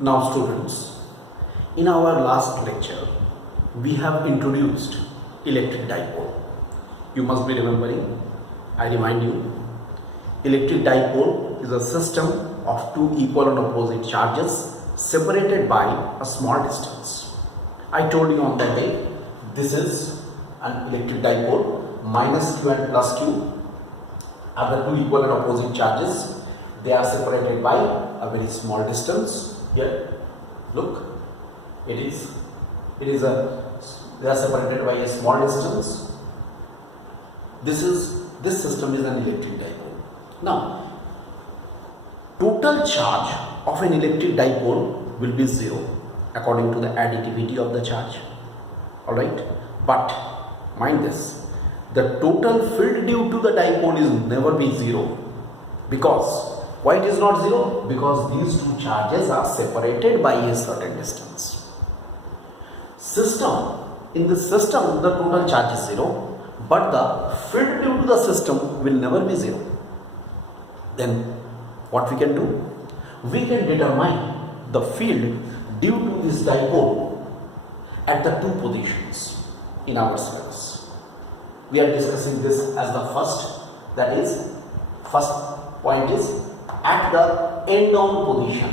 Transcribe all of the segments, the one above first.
Now students, in our last lecture, we have introduced electric dipole. You must be remembering, I remind you, electric dipole is a system of two equal and opposite charges separated by a small distance. I told you on that day, this is an electric dipole, minus q and plus q are the two equal and opposite charges. They are separated by a very small distance. Here, look, they are separated by a small distance. This system is an electric dipole. Now, total charge of an electric dipole will be 0 according to the additivity of the charge. Alright, but mind this, the total field due to the dipole is never be 0. Because why it is not 0? Because these two charges are separated by a certain distance. In this system, the total charge is 0, but the field due to the system will never be 0. Then what we can do? We can determine the field due to this dipole at the two positions in our space. We are discussing this as the first, that is, first point is at the end on position.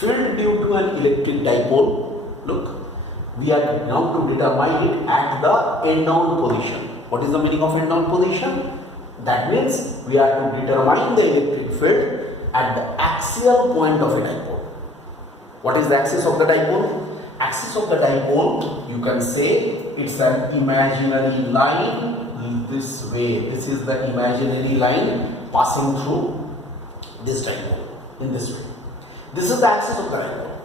Field due to an electric dipole, look, we are now to determine it at the end on position. What is the meaning of end on position? That means we are to determine the electric field at the axial point of a dipole. What is the axis of the dipole? Axis of the dipole, you can say it's an imaginary line this way. This is the imaginary line passing through this dipole in this way. This is the axis of the dipole.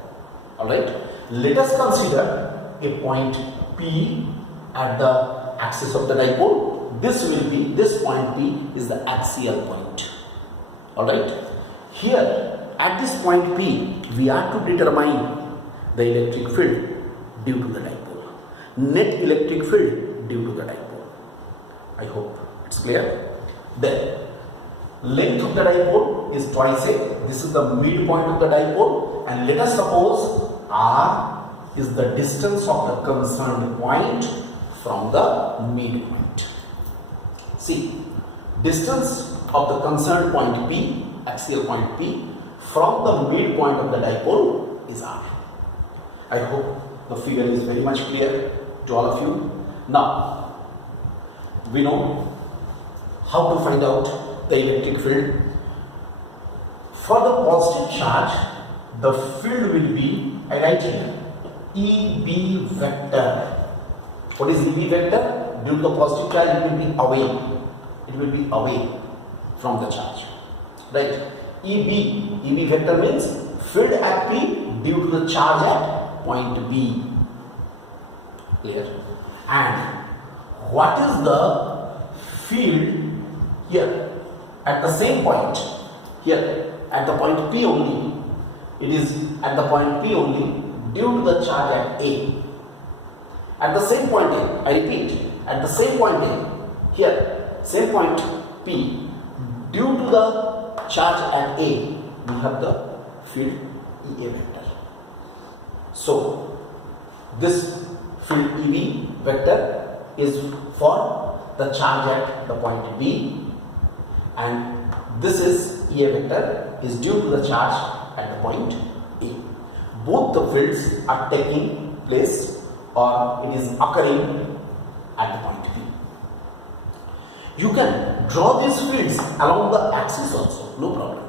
Alright. Let us consider a point P at the axis of the dipole. This point P is the axial point. Alright. Here at this point P, we are to determine the electric field due to the dipole. Net electric field due to the dipole. I hope it's clear. Then length of the dipole is twice a. This is the midpoint of the dipole, and let us suppose R is the distance of the concerned point from the midpoint. See, distance of the concerned point P, axial point P, from the midpoint of the dipole is R. I hope the figure is very much clear to all of you. Now, we know how to find out the electric field. For the positive charge, the field will be, I write here, EB vector. What is EB vector? Due to the positive charge, it will be away. It will be away from the charge. Right? EB vector means field at P due to the charge at point B. Clear? And what is the field here at the same point? Here at the point P only. It is at the point P only due to the charge at A. At the same point A, I repeat, at the same point A, here, same point P, due to the charge at A, we have the field EA vector. So, this field EB vector is for the charge at the point B, and this is EA vector is due to the charge at the point A. Both the fields are taking place, or it is occurring at the point P. You can draw these fields along the axis also, no problem.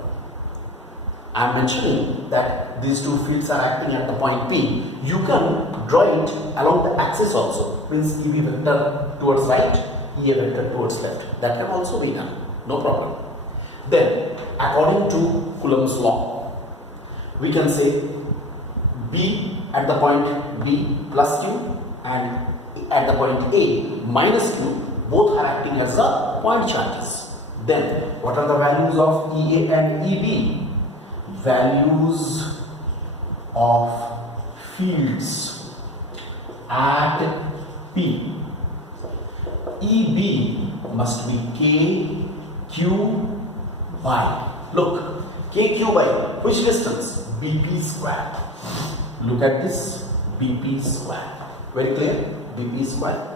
I am mentioning that these two fields are acting at the point P. You can draw it along the axis also, means EB vector towards right, EA vector towards left. That can also be done, no problem. Then, according to Coulomb's law, we can say B at the point B plus Q and at the point A minus Q, both are acting as the point charges. Then, what are the values of EA and EB? Values of fields at P. EB must be K, Q, Y. Look, KQ by which distance? BP square. Look at this, BP square. Very clear? BP square.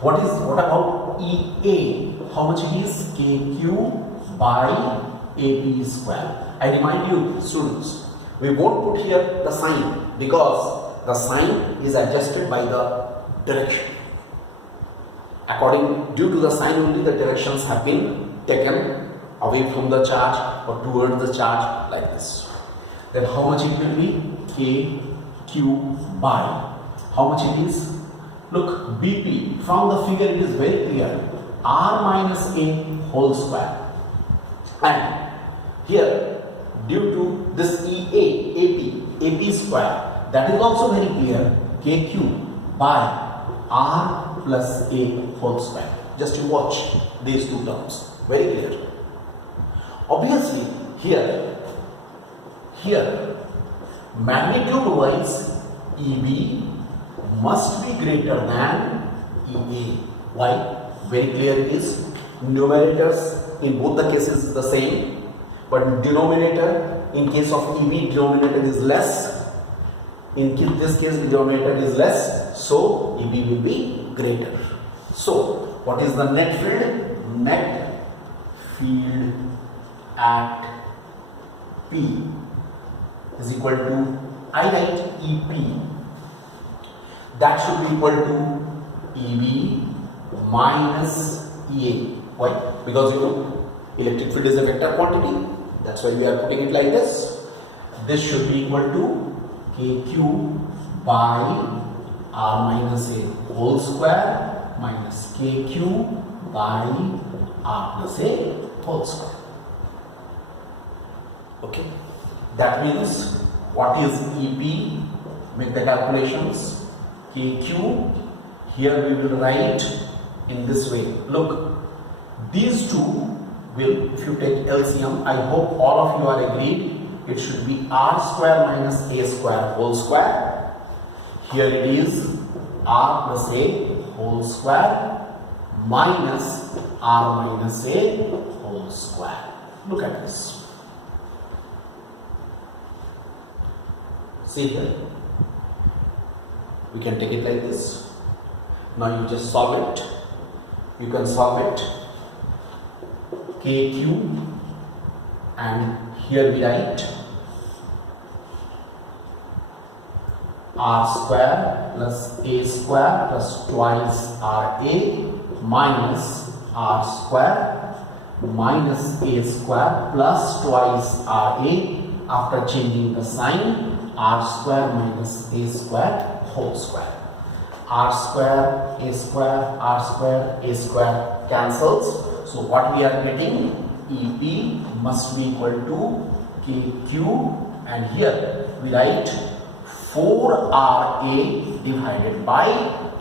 What about EA? How much it is? KQ by AP square. I remind you students, we won't put here the sign because the sign is adjusted by the direction. Due to the sign only, the directions have been taken away from the charge or towards the charge like this. Then how much it will be? KQ by, how much it is? Look, BP, from the figure it is very clear, R minus A whole square. And here, due to this EA, AP square, that is also very clear, KQ by R plus A whole square. Just you watch these two terms, very clear. Obviously, here magnitude wise EB must be greater than EA. Why? Very clear it is. Numerators in both the cases is the same, but denominator in case of EB, denominator is less. In this case, the denominator is less, so EB will be greater. So, what is the net field? Net field at P is equal to, I write EP, that should be equal to EB minus EA. Why? Because you know electric field is a vector quantity, that's why we are putting it like this. This should be equal to KQ by R minus A whole square minus KQ by R plus A whole square. Okay, that means what is EP? Make the calculations. KQ, here we will write in this way. Look, these two will, if you take LCM, I hope all of you are agreed, it should be R square minus A square whole square. Here it is R plus A whole square minus R minus A whole square. Look at this. See here, we can take it like this. Now you just solve it. You can solve it. KQ, and here we write R square plus A square plus twice RA minus R square minus A square plus twice RA. After changing the sign, R square minus A square whole square. R square, A square, R square, A square cancels. So what we are getting, EP must be equal to KQ, and here we write 4RA divided by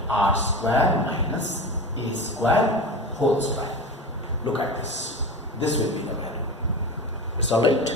R square minus A square whole square. Look at this. This will be the value. It's alright.